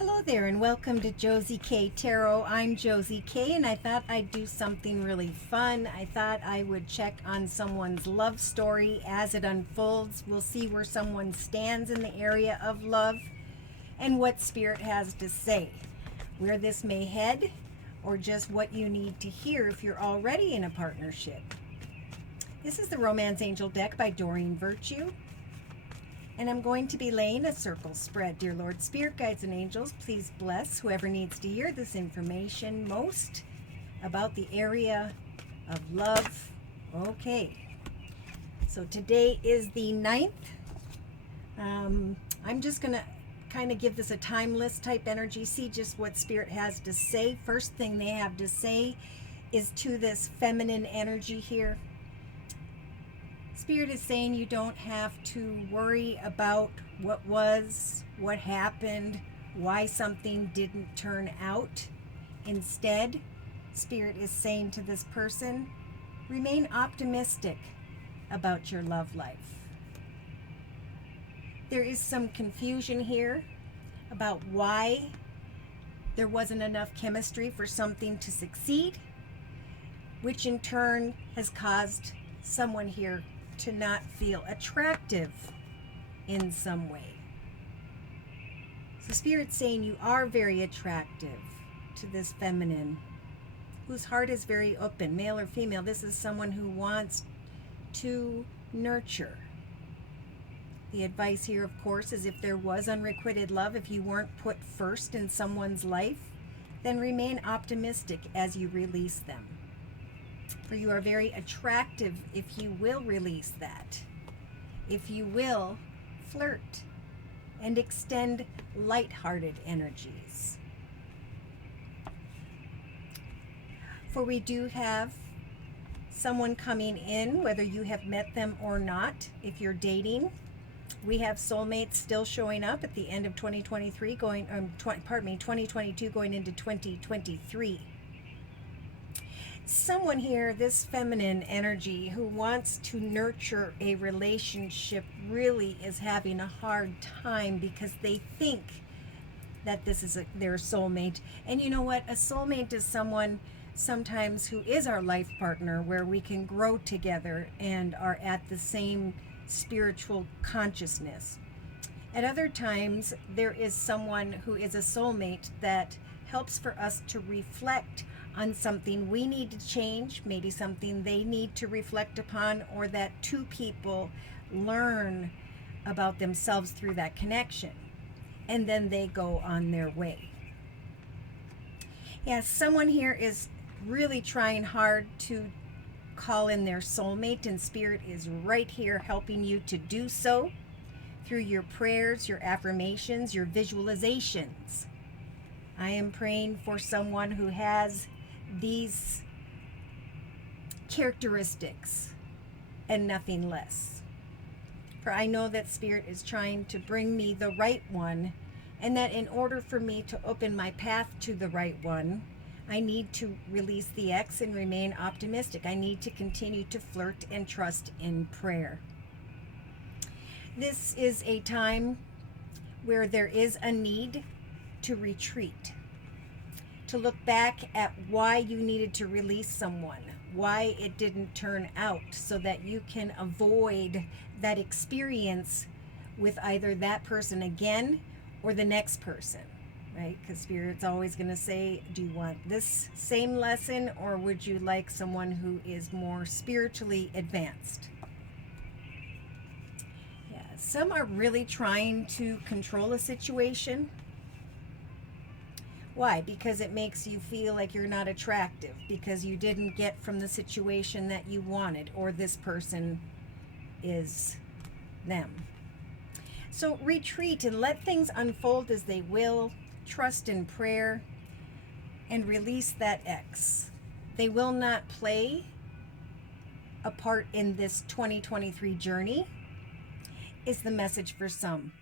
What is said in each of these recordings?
Hello there and welcome to Josie K Tarot. I'm Josie K and I thought I'd do something really fun. I thought I would check on someone's love story as it unfolds. We'll see where someone stands in the area of love and what Spirit has to say. Where this may head or just what you need to hear if you're already in a partnership. This is the Romance Angel deck by Doreen Virtue. And I'm going to be laying a circle spread. Dear Lord, Spirit, Guides, and Angels, please bless whoever needs to hear this information most about the area of love. Okay, so today is the 9th. I'm just going to kind of give this a timeless type energy, see just what Spirit has to say. First thing they have to say is to this feminine energy here. Spirit is saying you don't have to worry about what was, what happened, why something didn't turn out. Instead, Spirit is saying to this person, remain optimistic about your love life. There is some confusion here about why there wasn't enough chemistry for something to succeed, which in turn has caused someone here to not feel attractive in some way. So Spirit's saying you are very attractive to this feminine whose heart is very open, male or female. This is someone who wants to nurture. The advice here, of course, is if there was unrequited love, if you weren't put first in someone's life, then remain optimistic as you release them. For you are very attractive if you will release that. If you will flirt and extend light-hearted energies. For we do have someone coming in, whether you have met them or not. If you're dating, we have soulmates still showing up at the end of 2023, 2022 going into 2023. Someone here, this feminine energy who wants to nurture a relationship, really is having a hard time because they think that this is their soulmate. And you know what? A soulmate is someone sometimes who is our life partner, where we can grow together and are at the same spiritual consciousness. At other times, there is someone who is a soulmate that helps for us to reflect on something we need to change, maybe something they need to reflect upon, or that two people learn about themselves through that connection, and then they go on their way. Yeah, someone here is really trying hard to call in their soulmate, and Spirit is right here helping you to do so through your prayers, your affirmations, your visualizations. I am praying for someone who has these characteristics and nothing less. For I know that Spirit is trying to bring me the right one, and that in order for me to open my path to the right one, I need to release the ex and remain optimistic. I need to continue to flirt and trust in prayer. This is a time where there is a need to retreat, to look back at why you needed to release someone, why it didn't turn out, so that you can avoid that experience with either that person again or the next person, right? Because Spirit's always going to say, do you want this same lesson, or would you like someone who is more spiritually advanced? Yeah, some are really trying to control a situation. Why? Because it makes you feel like you're not attractive, because you didn't get from the situation that you wanted, or this person is them. So retreat and let things unfold as they will. Trust in prayer and release that ex. They will not play a part in this 2023 journey, is the message for some.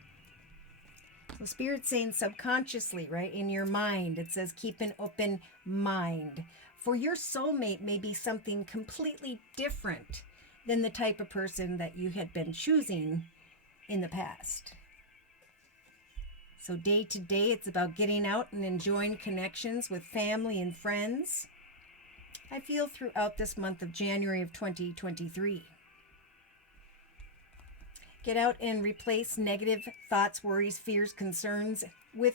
So Spirit's saying subconsciously, right, in your mind, it says keep an open mind. For your soulmate may be something completely different than the type of person that you had been choosing in the past. So day to day, it's about getting out and enjoying connections with family and friends. I feel throughout this month of January of 2023. Get out and replace negative thoughts, worries, fears, concerns with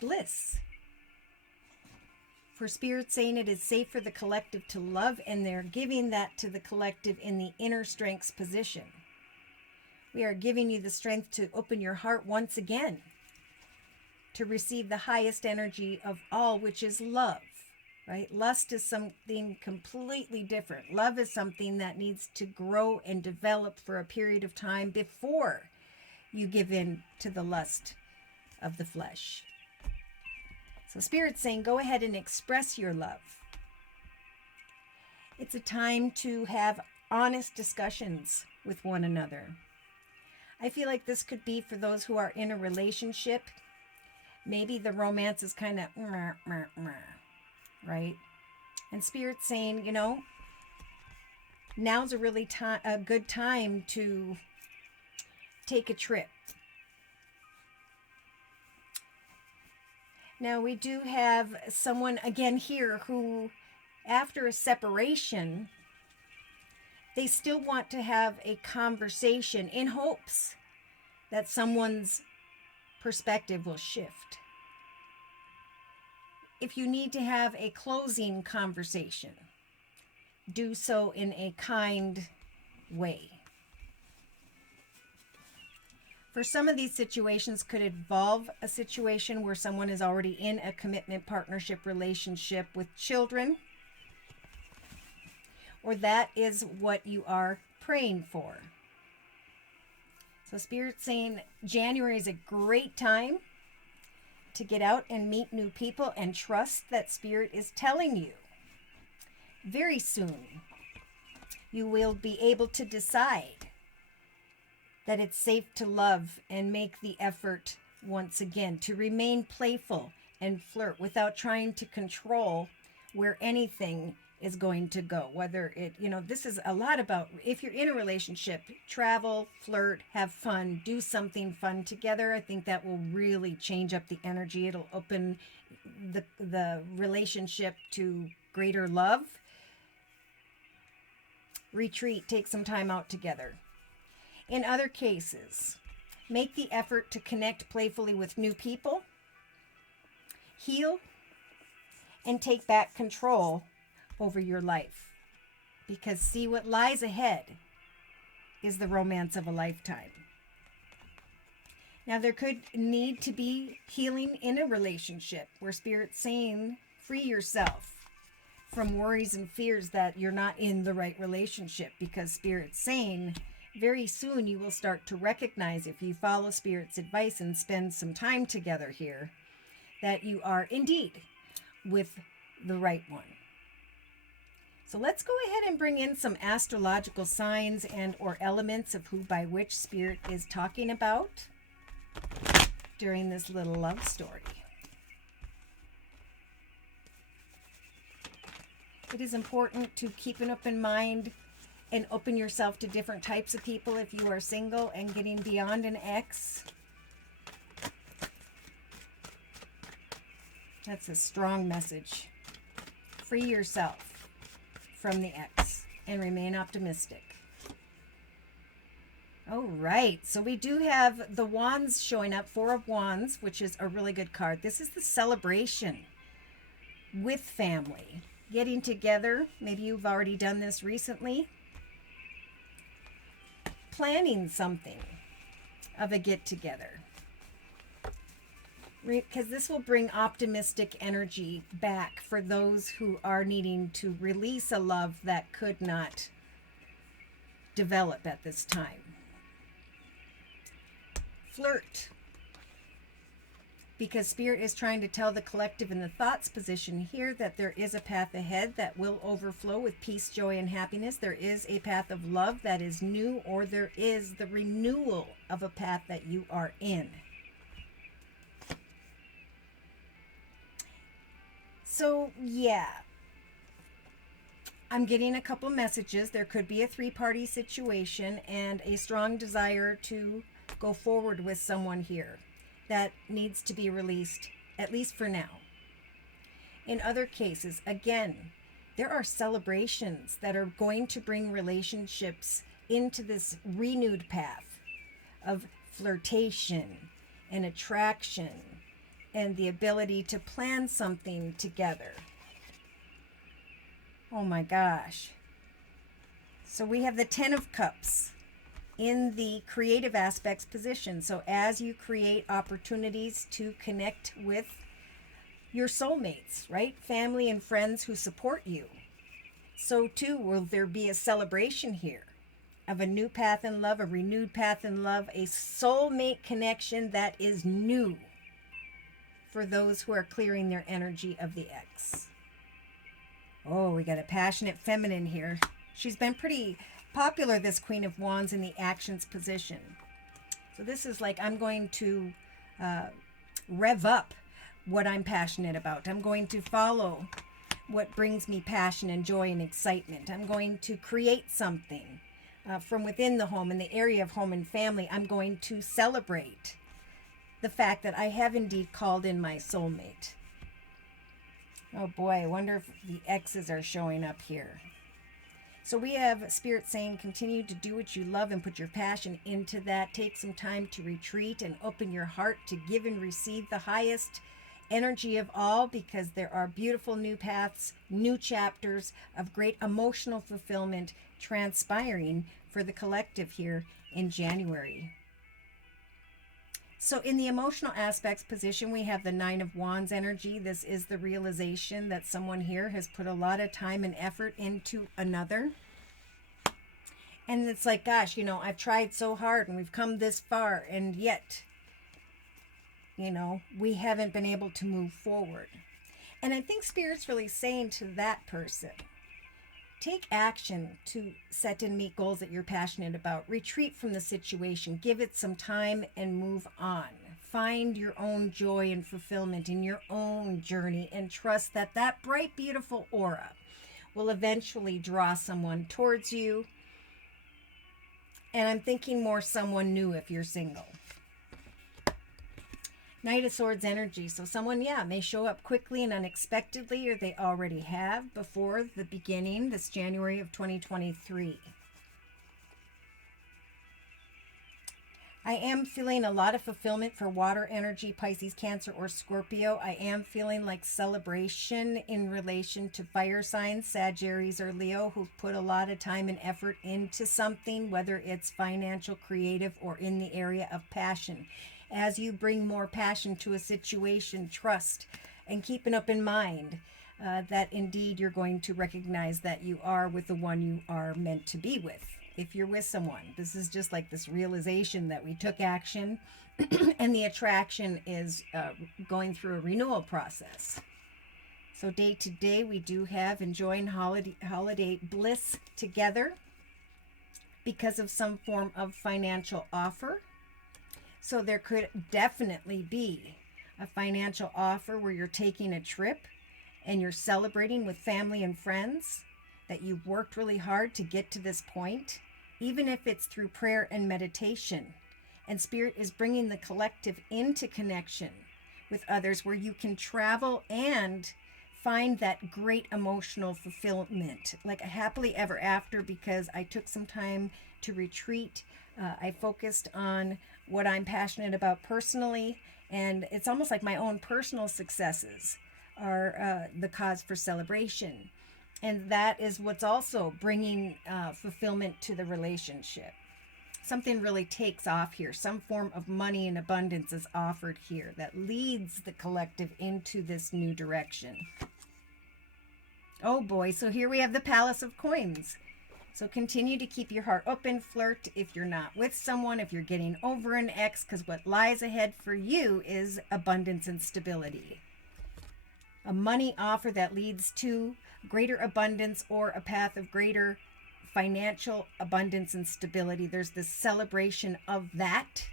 bliss. For Spirit saying it is safe for the collective to love, and they're giving that to the collective in the inner strengths position. We are giving you the strength to open your heart once again to receive the highest energy of all, which is love, right? Lust is something completely different. Love is something that needs to grow and develop for a period of time before you give in to the lust of the flesh. So Spirit's saying, go ahead and express your love. It's a time to have honest discussions with one another. I feel like this could be for those who are in a relationship. Maybe the romance is kind of right? And Spirit's saying, you know, now's a really a good time to take a trip. Now we do have someone again here who, after a separation, they still want to have a conversation in hopes that someone's perspective will shift. If you need to have a closing conversation, do so in a kind way. For some of these situations could involve a situation where someone is already in a commitment partnership relationship with children, or that is what you are praying for. So Spirit's saying January is a great time to get out and meet new people and trust that Spirit is telling you. Very soon, you will be able to decide that it's safe to love and make the effort once again to remain playful and flirt without trying to control where anything is going to go. Whether it, you know, this is a lot about, if you're in a relationship, travel, flirt, have fun, do something fun together. I think that will really change up the energy. It'll open the relationship to greater love. Retreat, take some time out together. In other cases, make the effort to connect playfully with new people, heal, and take back control over your life. Because see, what lies ahead is the romance of a lifetime. Now, there could need to be healing in a relationship where Spirit's saying, free yourself from worries and fears that you're not in the right relationship, because Spirit's saying, very soon you will start to recognize, if you follow Spirit's advice and spend some time together here, that you are indeed with the right one. So let's go ahead and bring in some astrological signs and or elements of who by which Spirit is talking about during this little love story. It is important to keep an open mind and open yourself to different types of people if you are single and getting beyond an ex. That's a strong message. Free yourself from the ex and remain optimistic. All right, so we do have the Wands showing up, Four of Wands, which is a really good card. This is the celebration with family, getting together. Maybe you've already done this recently. Planning something of a get-together, because this will bring optimistic energy back for those who are needing to release a love that could not develop at this time. Flirt, because Spirit is trying to tell the collective in the thoughts position here that there is a path ahead that will overflow with peace, joy, and happiness. There is a path of love that is new, or there is the renewal of a path that you are in. So, yeah, I'm getting a couple messages. There could be a three-party situation and a strong desire to go forward with someone here. that needs to be released, at least for now. In other cases, again, there are celebrations that are going to bring relationships into this renewed path of flirtation and attraction and the ability to plan something together. Oh my gosh. So we have the 10 of Cups in the creative aspects position. So as you create opportunities to connect with your soulmates, right? Family and friends who support you, so too will there be a celebration here of a new path in love, a renewed path in love, a soulmate connection that is new for those who are clearing their energy of the ex. Oh, we got a passionate feminine here. She's been pretty popular, this Queen of Wands, in the actions position. So this is like, I'm going to rev up what I'm passionate about. I'm going to follow what brings me passion and joy and excitement. I'm going to create something from within the home, in the area of home and family. I'm going to celebrate the fact that I have indeed called in my soulmate. Oh boy, I wonder if the exes are showing up here. So we have Spirit saying, continue to do what you love and put your passion into that. Take some time to retreat and open your heart to give and receive the highest energy of all, because there are beautiful new paths, new chapters of great emotional fulfillment transpiring for the collective here in January. So in the emotional aspects position, we have the 9 of Wands energy. This is the realization that someone here has put a lot of time and effort into another. And it's like, gosh, you know, I've tried so hard and we've come this far, and yet, you know, we haven't been able to move forward. And I think Spirit's really saying to that person, take action to set and meet goals that you're passionate about. Retreat from the situation. Give it some time and move on. Find your own joy and fulfillment in your own journey, and trust that that bright, beautiful aura will eventually draw someone towards you. And I'm thinking more someone new if you're single. Knight of Swords energy. So someone, may show up quickly and unexpectedly, or they already have before the beginning, this January of 2023. I am feeling a lot of fulfillment for water energy, Pisces, Cancer, or Scorpio. I am feeling like celebration in relation to fire signs, Sagittarius or Leo, who've put a lot of time and effort into something, whether it's financial, creative, or in the area of passion. As you bring more passion to a situation, trust and keep an open mind that indeed you're going to recognize that you are with the one you are meant to be with. If you're with someone, this is just like this realization that we took action and the attraction is going through a renewal process. So day to day, we do have enjoying holiday bliss together because of some form of financial offer. So there could definitely be a financial offer where you're taking a trip and you're celebrating with family and friends that you've worked really hard to get to this point, even if it's through prayer and meditation. And Spirit is bringing the collective into connection with others where you can travel and find that great emotional fulfillment, like a happily ever after, because I took some time to retreat. I focused on what I'm passionate about personally, and it's almost like my own personal successes are the cause for celebration. And that is what's also bringing fulfillment to the relationship. Something really takes off here. Some form of money and abundance is offered here that leads the collective into this new direction. Oh boy, so here we have the Palace of Coins. So continue to keep your heart open, flirt if you're not with someone, if you're getting over an ex, because what lies ahead for you is abundance and stability. A money offer that leads to greater abundance, or a path of greater financial abundance and stability. There's this celebration of that.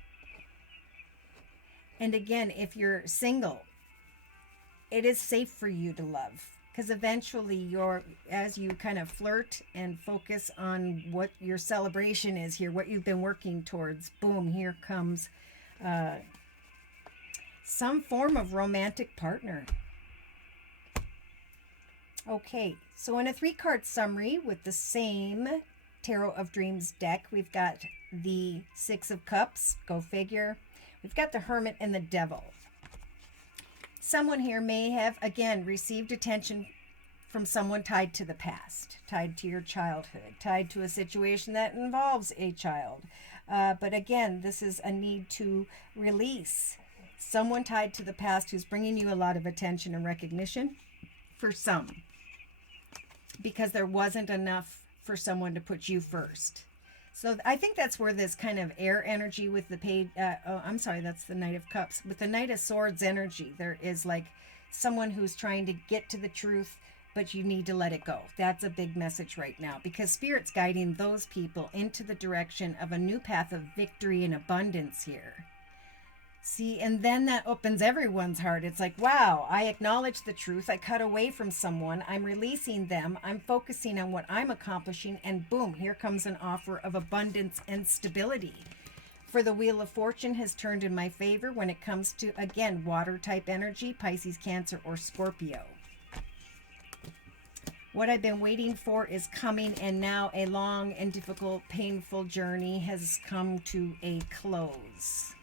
And again, if you're single, it is safe for you to love, because eventually as you kind of flirt and focus on what your celebration is here, what you've been working towards, boom, here comes some form of romantic partner. Okay, so in a 3-card summary with the same Tarot of Dreams deck, we've got the 6 of Cups, go figure. We've got the Hermit and the Devil. Someone here may have, again, received attention from someone tied to the past, tied to your childhood, tied to a situation that involves a child. But again, this is a need to release someone tied to the past who's bringing you a lot of attention and recognition for some, because there wasn't enough for someone to put you first. So I think that's where this kind of air energy with the page, that's the Knight of Cups. With the Knight of Swords energy, there is like someone who's trying to get to the truth, but you need to let it go. That's a big message right now, because Spirit's guiding those people into the direction of a new path of victory and abundance here. See, and then that opens everyone's heart. It's like, wow, I acknowledge the truth. I cut away from someone. I'm releasing them. I'm focusing on what I'm accomplishing. And boom, here comes an offer of abundance and stability. For the Wheel of Fortune has turned in my favor when it comes to, again, water type energy, Pisces, Cancer, or Scorpio. What I've been waiting for is coming, and now a long and difficult, painful journey has come to a close.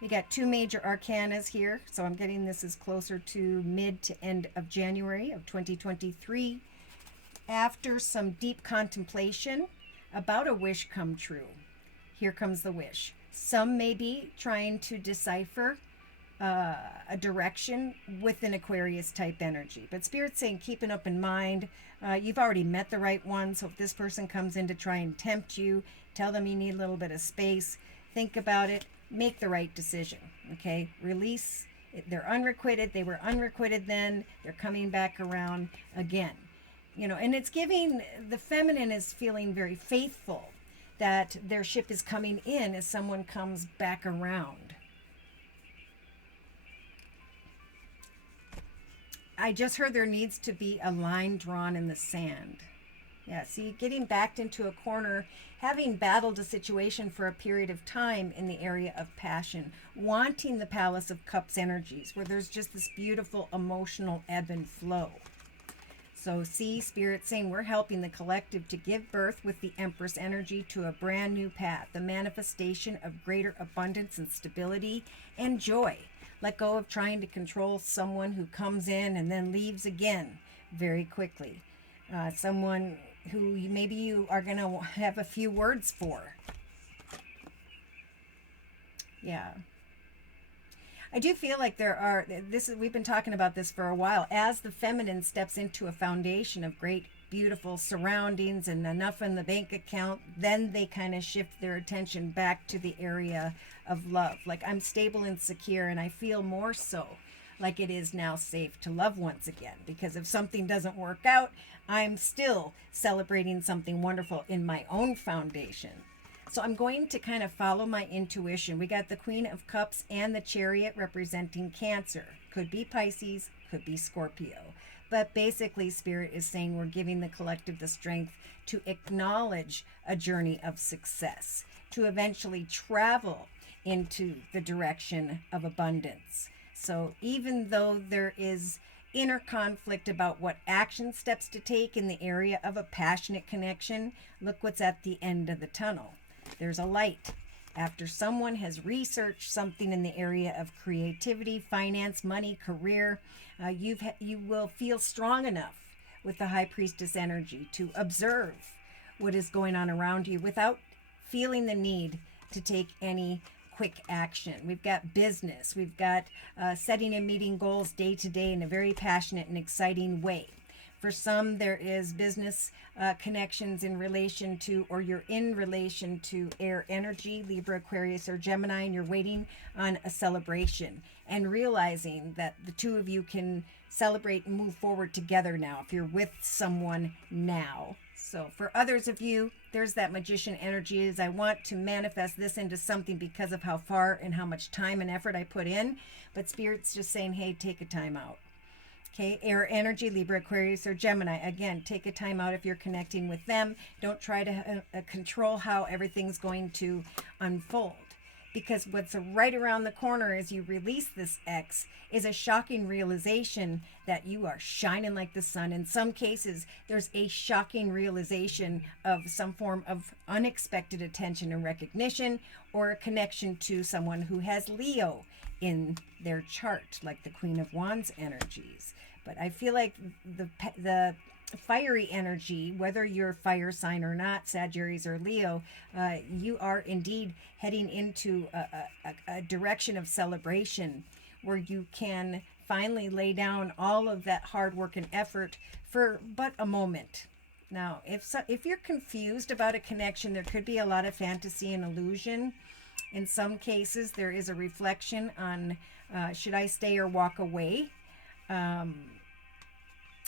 We got 2 major arcanas here, so I'm getting this is closer to mid to end of January of 2023. After some deep contemplation about a wish come true, here comes the wish. Some may be trying to decipher a direction with an Aquarius type energy, but Spirit's saying keep an open mind. You've already met the right one, so if this person comes in to try and tempt you, tell them you need a little bit of space, think about it, make the right decision. Okay, release. They're unrequited. They were unrequited then. They're coming back around again. You know, and it's giving, the feminine is feeling very faithful that their ship is coming in as someone comes back around. I just heard there needs to be a line drawn in the sand. Yeah, see, getting backed into a corner, having battled a situation for a period of time in the area of passion, wanting the Palace of Cups energies, where there's just this beautiful emotional ebb and flow. So see, Spirit saying we're helping the collective to give birth with the Empress energy to a brand new path, the manifestation of greater abundance and stability and joy. Let go of trying to control someone who comes in and then leaves again very quickly. Someone who maybe you are going to have a few words for. Yeah. I do feel like we've been talking about this for a while. As the feminine steps into a foundation of great, beautiful surroundings and enough in the bank account, then they kind of shift their attention back to the area of love. Like, I'm stable and secure, and I feel more so like it is now safe to love once again. Because if something doesn't work out, I'm still celebrating something wonderful in my own foundation. So I'm going to kind of follow my intuition. We got the Queen of Cups and the Chariot representing Cancer. Could be Pisces, could be Scorpio. But basically, Spirit is saying we're giving the collective the strength to acknowledge a journey of success, to eventually travel into the direction of abundance. So even though there is inner conflict about what action steps to take in the area of a passionate connection, look what's at the end of the tunnel. There's a light. After someone has researched something in the area of creativity, finance, money, career, you will feel strong enough with the High Priestess energy to observe what is going on around you without feeling the need to take any quick action. We've got business. We've got setting and meeting goals day to day in a very passionate and exciting way. For some, there is business connections in relation to, or you're in relation to air energy, Libra, Aquarius, or Gemini, and you're waiting on a celebration and realizing that the two of you can celebrate and move forward together now if you're with someone now. So for others of you, there's that magician energy is I want to manifest this into something because of how far and how much time and effort I put in. But Spirit's just saying, hey, take a time out. Okay, air energy, Libra, Aquarius, or Gemini. Again, take a time out if you're connecting with them. Don't try to control how everything's going to unfold. because what's right around the corner as you release this X is a shocking realization that you are shining like the sun. In some cases, there's a shocking realization of some form of unexpected attention and recognition, or a connection to someone who has Leo in their chart, like the Queen of Wands energies. But I feel like the fiery energy, whether you're fire sign or not, Sagittarius or Leo, you are indeed heading into a direction of celebration where you can finally lay down all of that hard work and effort for but a moment. Now, if you're confused about a connection, there could be a lot of fantasy and illusion. In some cases, there is a reflection on should I stay or walk away.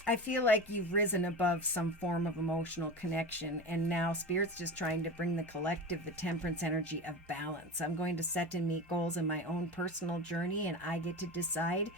I feel like you've risen above some form of emotional connection, and now Spirit's just trying to bring the collective, the temperance energy of balance. I'm going to set and meet goals in my own personal journey, and I get to decide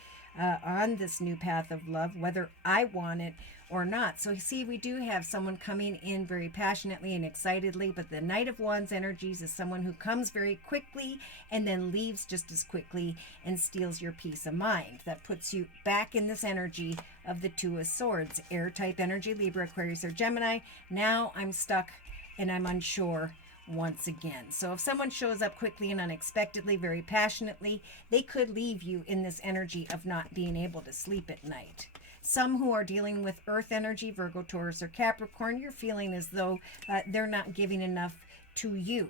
on this new path of love whether I want it or not. So see, we do have someone coming in very passionately and excitedly, but the Knight of Wands energies is someone who comes very quickly and then leaves just as quickly and steals your peace of mind. That puts you back in this energy of the Two of Swords, air type energy, Libra, Aquarius, or Gemini. Now I'm stuck and I'm unsure once again. So if someone shows up quickly and unexpectedly, very passionately, they could leave you in this energy of not being able to sleep at night. Some who are dealing with earth energy, Virgo, Taurus, or Capricorn, you're feeling as though they're not giving enough to you.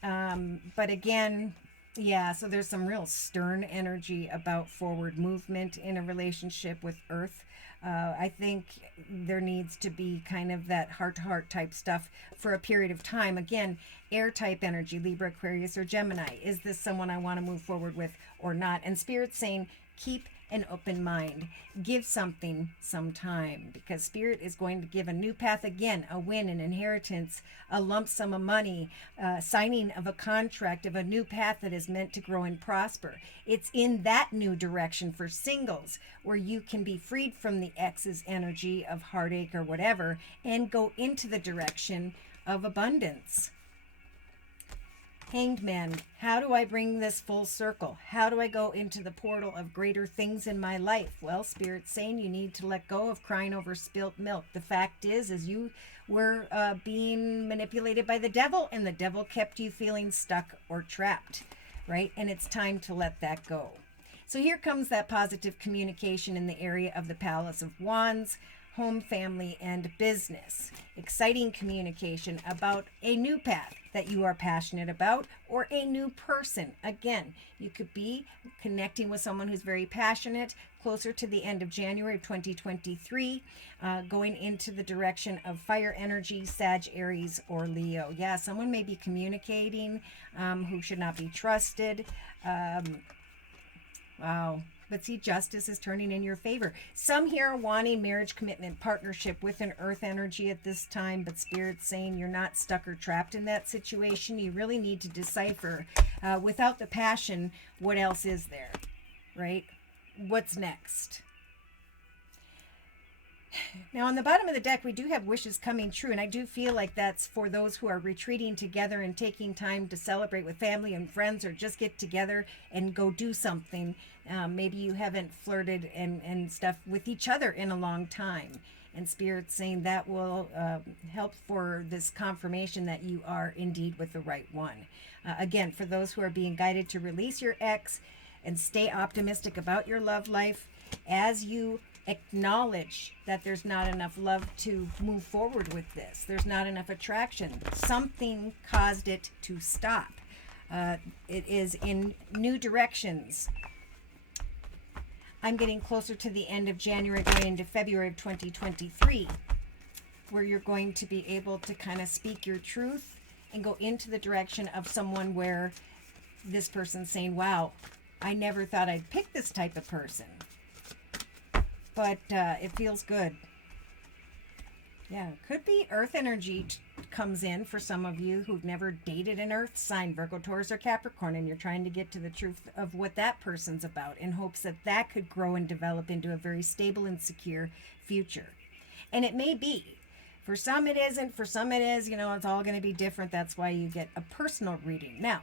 But again, yeah, so there's some real stern energy about forward movement in a relationship with earth. I think there needs to be kind of that heart-to-heart type stuff for a period of time. Again, air type energy, Libra, Aquarius, or Gemini. Is this someone I want to move forward with or not? And Spirit's saying, keep an open mind. Give something some time, because Spirit is going to give a new path again, a win, an inheritance, a lump sum of money, signing of a contract of a new path that is meant to grow and prosper. It's in that new direction for singles where you can be freed from the X's energy of heartache or whatever and go into the direction of abundance. Hanged Man, how do I bring this full circle? How do I go into the portal of greater things in my life? Well, Spirit's saying you need to let go of crying over spilt milk. The fact is you were being manipulated by the devil, and the devil kept you feeling stuck or trapped, right? And it's time to let that go. So here comes that positive communication in the area of the Palace of Wands, home, family, and business. Exciting communication about a new path that you are passionate about, or a new person. Again, you could be connecting with someone who's very passionate closer to the end of January of 2023, going into the direction of fire energy, Sag, Aries, or Leo. Yeah, someone may be communicating who should not be trusted. Wow. But see, justice is turning in your favor. Some here are wanting marriage, commitment, partnership with an earth energy at this time, but Spirit's saying you're not stuck or trapped in that situation. You really need to decipher, without the passion, what else is there, right? What's next? Now, on the bottom of the deck, we do have wishes coming true, and I do feel like that's for those who are retreating together and taking time to celebrate with family and friends, or just get together and go do something. Maybe you haven't flirted and stuff with each other in a long time, and Spirit's saying that will help for this confirmation that you are indeed with the right one. Again, for those who are being guided to release your ex and stay optimistic about your love life, as you acknowledge that there's not enough love to move forward with this. There's not enough attraction. Something caused it to stop. It is in new directions. I'm getting closer to the end of January, going into February of 2023, where you're going to be able to kind of speak your truth and go into the direction of someone where this person's saying, wow, I never thought I'd pick this type of person. But it feels good. Yeah, could be earth energy comes in for some of you who've never dated an earth sign, Virgo, Taurus, or Capricorn, and you're trying to get to the truth of what that person's about in hopes that that could grow and develop into a very stable and secure future. And it may be. For some it isn't, for some it is, it's all going to be different. That's why you get a personal reading. Now,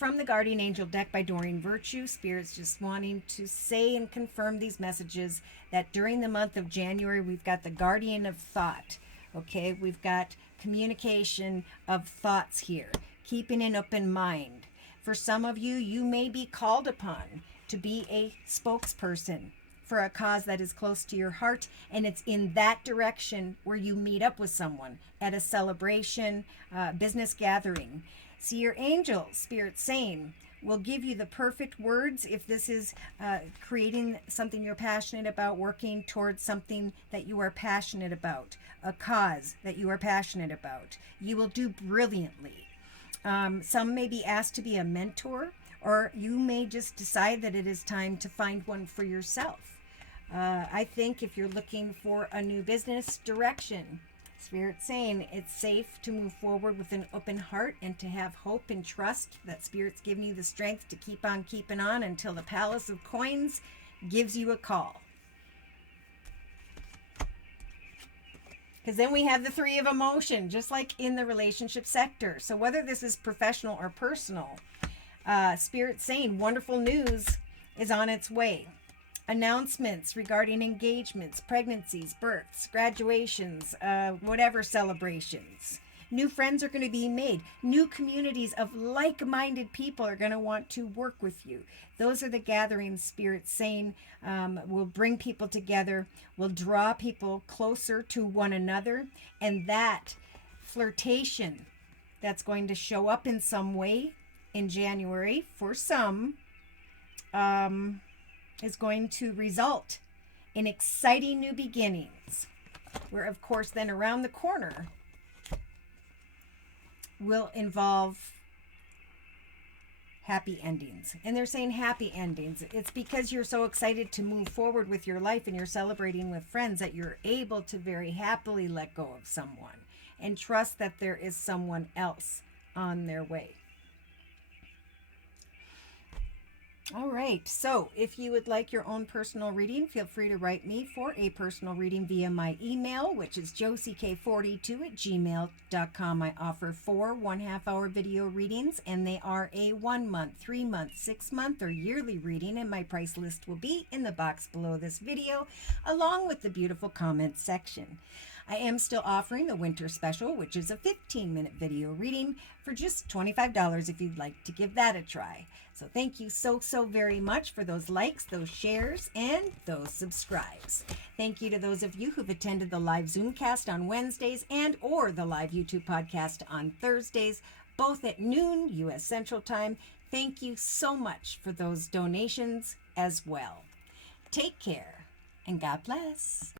from the Guardian Angel deck by Doreen Virtue. Spirit's just wanting to say and confirm these messages that during the month of January, we've got the Guardian of Thought. Okay, we've got communication of thoughts here, keeping an open mind. For some of you, you may be called upon to be a spokesperson for a cause that is close to your heart, and it's in that direction where you meet up with someone at a celebration, business gathering. See, your angel, Spirit saying, will give you the perfect words if this is creating something you're passionate about, working towards something that you are passionate about, a cause that you are passionate about. You will do brilliantly. Some may be asked to be a mentor, or you may just decide that it is time to find one for yourself. I think if you're looking for a new business direction, Spirit's saying it's safe to move forward with an open heart and to have hope and trust that Spirit's giving you the strength to keep on keeping on until the Palace of Coins gives you a call. Because then we have the Three of Emotion, just like in the relationship sector. So whether this is professional or personal, Spirit's saying wonderful news is on its way. Announcements regarding engagements, pregnancies, births, graduations, whatever celebrations. New friends are going to be made. New communities of like-minded people are going to want to work with you. Those are the gatherings, Spirit's saying, will bring people together, will draw people closer to one another. And that flirtation that's going to show up in some way in January for some, is going to result in exciting new beginnings, where of course then around the corner will involve happy endings. And they're saying happy endings. It's because you're so excited to move forward with your life and you're celebrating with friends that you're able to very happily let go of someone and trust that there is someone else on their way. All right, so if you would like your own personal reading, feel free to write me for a personal reading via my email, which is josiek42@gmail.com. I offer 4 1/2-hour video readings, and they are a 1 month, 3 month, 6 month, or yearly reading, and my price list will be in the box below this video, along with the beautiful comments section. I am still offering the winter special, which is a 15-minute video reading for just $25 if you'd like to give that a try. So thank you so very much for those likes, those shares, and those subscribes. Thank you to those of you who've attended the live Zoomcast on Wednesdays and or the live YouTube podcast on Thursdays, both at noon U.S. Central Time. Thank you so much for those donations as well. Take care, and God bless.